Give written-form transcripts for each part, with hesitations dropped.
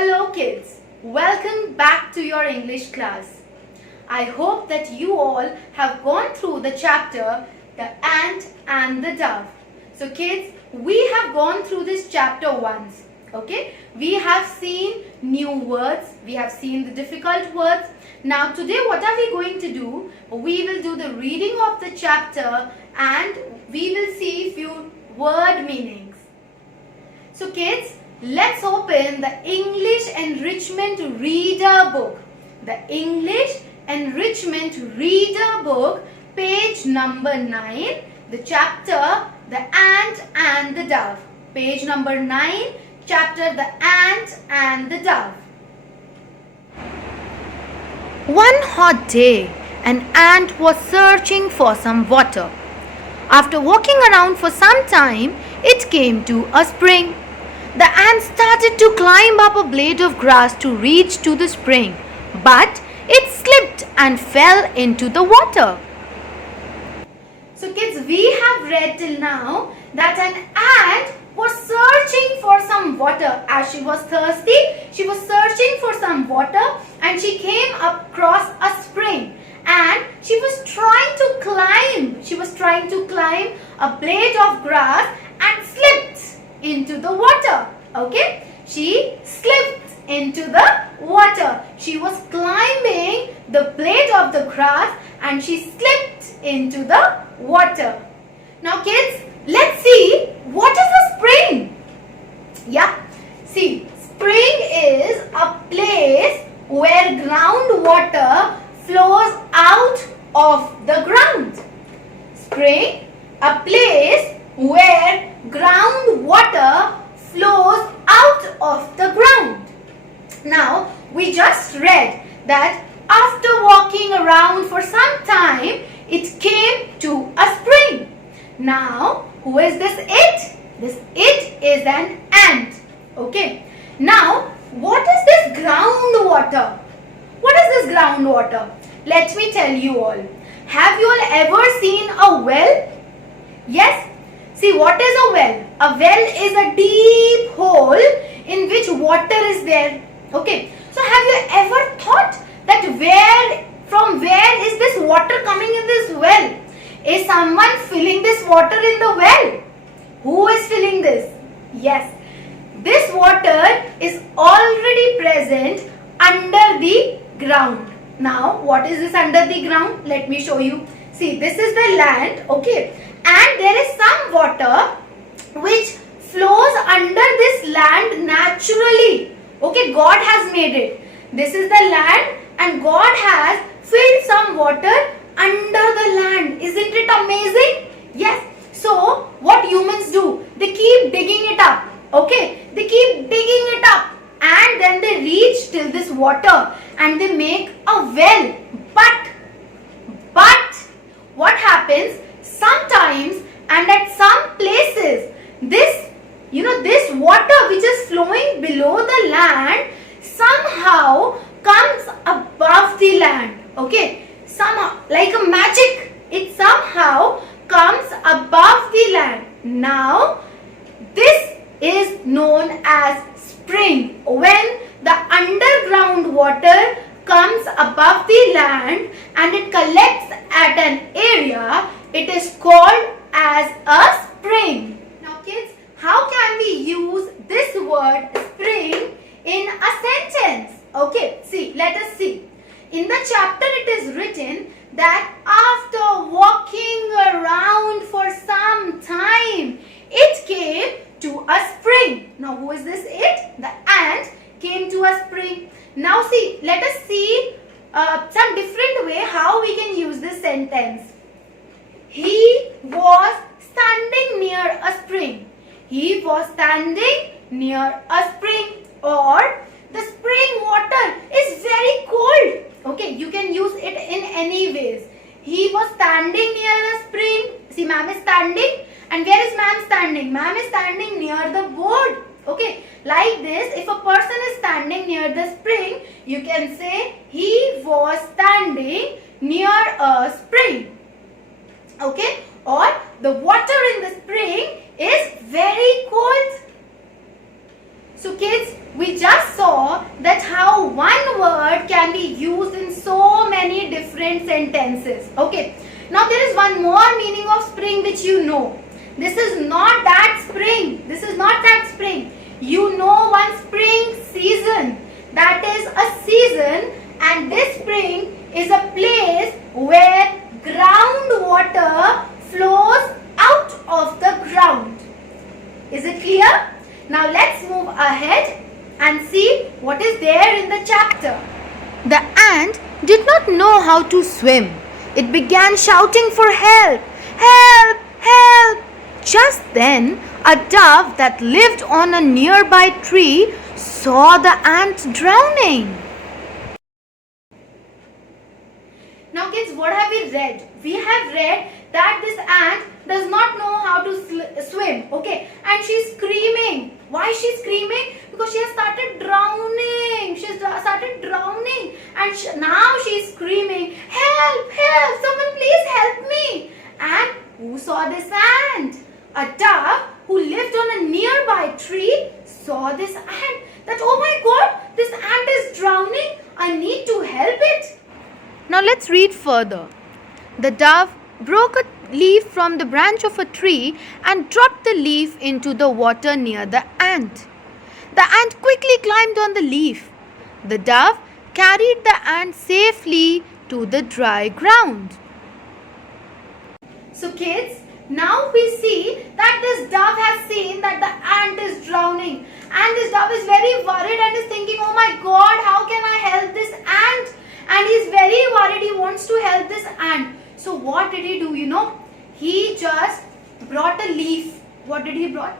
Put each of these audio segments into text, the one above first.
Hello kids, welcome back to your English class. I hope that you all have gone through the chapter The Ant and the Dove. So kids, we have gone through this chapter once. Okay, we have seen new words, we have seen the difficult words. Now today what are we going to do? We will do the reading of the chapter and we will see few word meanings. So kids, let's open the English Enrichment Reader book. The English Enrichment Reader book, page number 9, the chapter The Ant and the Dove. Page number 9, chapter The Ant and the Dove. One hot day, an ant was searching for some water. After walking around for some time, it came to a spring. The ant started to climb up a blade of grass to reach to the spring, but it slipped and fell into the water. So kids, we have read till now that an ant was searching for some water. As she was thirsty, she was searching for some water and she came across a spring and she was trying to climb a blade of grass and slipped into the water. Okay, she slipped into the water. She was climbing the blade of the grass and she slipped into the water. Now kids, let's see what is a spring. Yeah, see, spring is a place where groundwater flows out of the ground. Spring, a place where groundwater flows out of the ground. Now, we just read that after walking around for some time, it came to a spring. Now, who is this it? This it is an ant. Okay. Now, what is this groundwater? What is this groundwater? Let me tell you all. Have you all ever seen a well? Yes? See, what is a well? A well is a deep hole in which water is there. Okay. So, have you ever thought that from where is this water coming in this well? Is someone filling this water in the well? Who is filling this? Yes. This water is already present under the ground. Now, what is this under the ground? Let me show you. See, this is the land, okay, and there is some water which flows under this land naturally. Okay, God has made it. This is the land and God has filled some water under the land. Isn't it amazing? Yes. So, what humans do? They keep digging it up. Okay, they keep digging it up and then they reach till this water and they make a well. But what happens sometimes and at some places, this water which is flowing below the land somehow comes above the land. Okay, somehow like a magic, it somehow comes above the land. Now, this is known as spring. When the underground water comes above the land and it collects at an area, it is called as a spring. Now kids, how can we use this word spring in a sentence? Okay, see, let us see. In the chapter it is written that after walking around for some time, it came to a spring. Now who is this it? The ant came to a spring. Now see, let us see some different way how we can use this sentence. He was standing near a spring. He was standing near a spring. Or the spring water is very cold. Okay, you can use it in any ways. He was standing near a spring. See, ma'am is standing. And where is ma'am standing? Ma'am is standing near the board. Okay, like this, if a person is standing near the spring, you can say he was standing near a spring. Okay, or the water in the spring is very cold. So kids, we just saw that how one word can be used in so many different sentences. Okay. Now there is one more meaning of spring which you know. This is not that spring. This is not that spring. You know one spring season. That is a season, and this spring is a place where groundwater flows out of the ground. Is it clear? Now let's move ahead and see what is there in the chapter. The ant did not know how to swim. It began shouting for help. Help! Help! Just then, a dove that lived on a nearby tree saw the ant drowning. Now kids, what have we read? We have read that this ant does not know how to swim, okay? And she's screaming. Why is she screaming? Because she has started drowning. She started drowning, and now she's screaming, help, help, someone please help me. And who saw this ant? A dove who lived on a nearby tree saw this ant. That, oh my God, this ant is drowning. I need to help it. Now let's read further. The dove broke a leaf from the branch of a tree and dropped the leaf into the water near the ant. The ant quickly climbed on the leaf. The dove carried the ant safely to the dry ground. So kids, now we see that this dove has seen that the ant is drowning, and this dove is very worried and is thinking, oh my God, how can I help this ant? And he is very worried. He wants to help this ant. So what did he do? He just brought a leaf. What did he brought?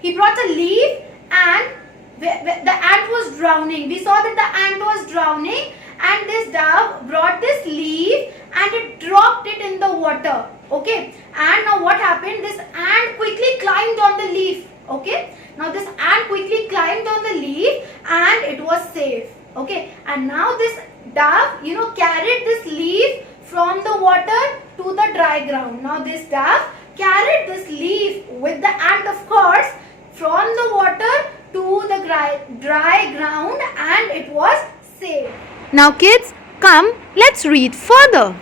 He brought a leaf, and the ant was drowning. We saw that the ant was drowning, and this dove brought this leaf and it dropped it in the water. Okay. And now what happened? This ant quickly climbed on the leaf. Okay. Now this ant quickly climbed on the leaf and it was safe. Okay. And now this dove, carried this leaf from the water to the dry ground. Now this dove carried this leaf with the ant, of course, from the water to the dry ground, and it was safe. Now kids, come, let's read further.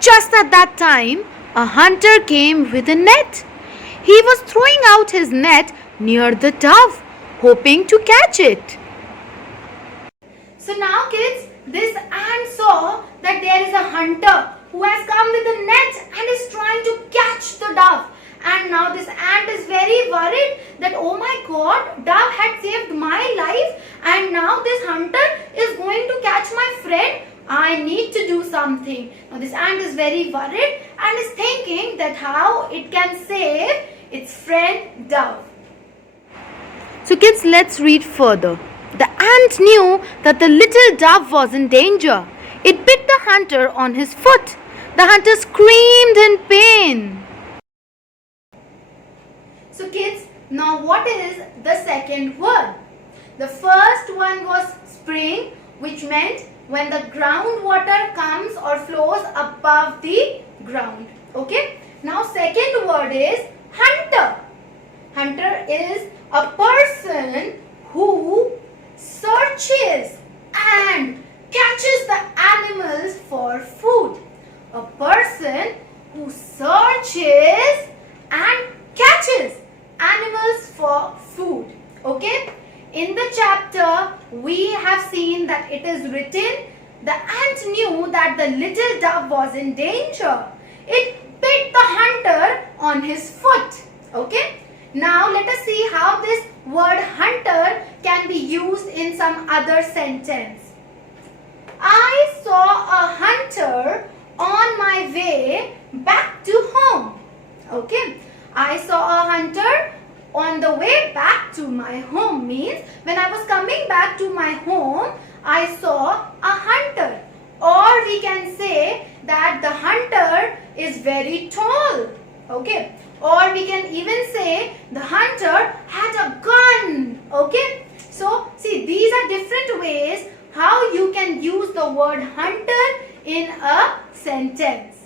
Just at that time, a hunter came with a net. He was throwing out his net near the dove, hoping to catch it. So now kids, this ant saw that there is a hunter who has come with a net and is trying to catch the dove. And now this ant is very worried that, oh my God, dove had saved my life, and now this hunter is going to catch my friend. I need to do something. Now this ant is very worried and is thinking that how it can save its friend dove. So kids, let's read further. The ant knew that the little dove was in danger. It bit the hunter on his foot. The hunter screamed in pain. So kids, now what is the second word? The first one was spring, which meant when the groundwater comes or flows above the ground. Okay. Now second word is hunter. Hunter is a person who searches and catches the animals for food. A person who searches and catches animals for food. Okay. In the chapter, we have seen that it is written, the ant knew that the little dove was in danger. It bit the hunter on his foot. Okay. Now let us see how this word hunter can be used in some other sentence. I saw a hunter on my way back to home. Okay. I saw a hunter on the way back to my home means when I was coming back to my home, I saw a hunter. Or we can say that the hunter is very tall. Okay. Or we can even say the hunter had a gun. Okay. So see, these are different ways how you can use the word hunter in a sentence.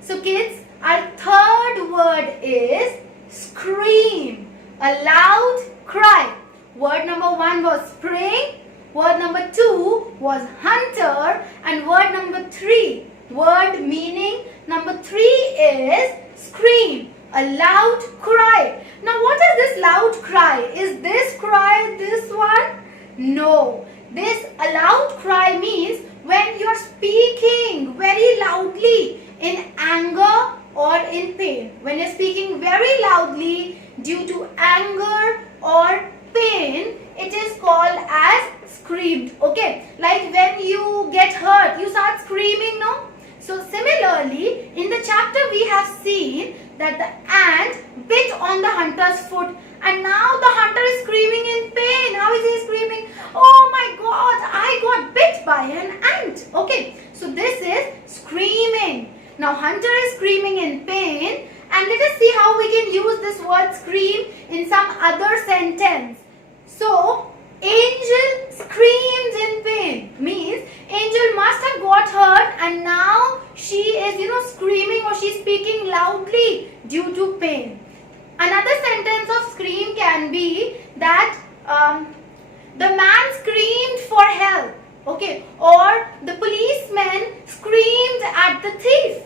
So kids, our third word is scream, a loud cry. Word number 1 was spring. Word number 2 was hunter. And word number 3, word meaning number 3 is scream. A loud cry. Now what is this loud cry? Is this cry this one? No. This a loud cry means when you are speaking very loudly in anger or in pain. When you are speaking very loudly due to anger or pain, it is called as screamed. Okay, like when you get hurt, you start screaming, no? So similarly, in the chapter we have seen that the ant bit on the hunter's foot, and now the hunter is screaming in pain. How is he screaming? Oh my God, I got bit by an ant. Okay, so this is screaming. Now hunter is screaming in pain, and let us see how we can use this word scream in some other sentence. So, angel screams in pain means angel must have got hurt and now she is screaming or she is speaking loudly due to pain. Another sentence of scream can be that the man screamed for help, okay, or the policeman screamed at the thief.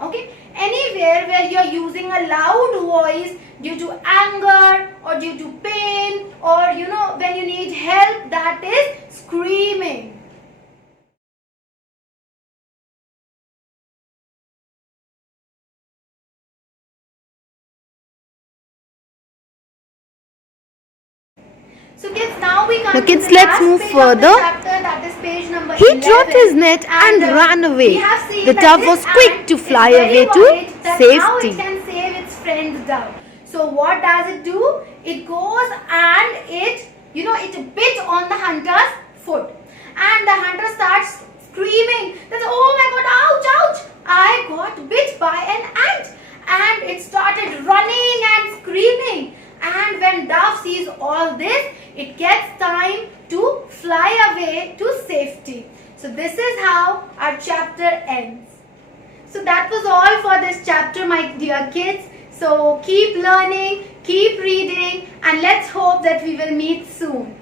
Okay, anywhere where you are using a loud voice due to anger or due to pain or when you need help, that is screaming. So kids, now we come to the let's last move page further. of the chapter, that is page number He 11. dropped his net and ran away. We have seen The that dove this was quick ant to is fly very away to worried that how it safety. can save its friend dove. So what does it do? It goes and it bit on the hunter's foot, and the hunter starts screaming that, oh my God, ouch, ouch, I got bit by an ant. And it started running and screaming. And when dove sees all this, it gets time to fly away to safety. So this is how our chapter ends. So that was all for this chapter, my dear kids. So keep learning, keep reading, and let's hope that we will meet soon.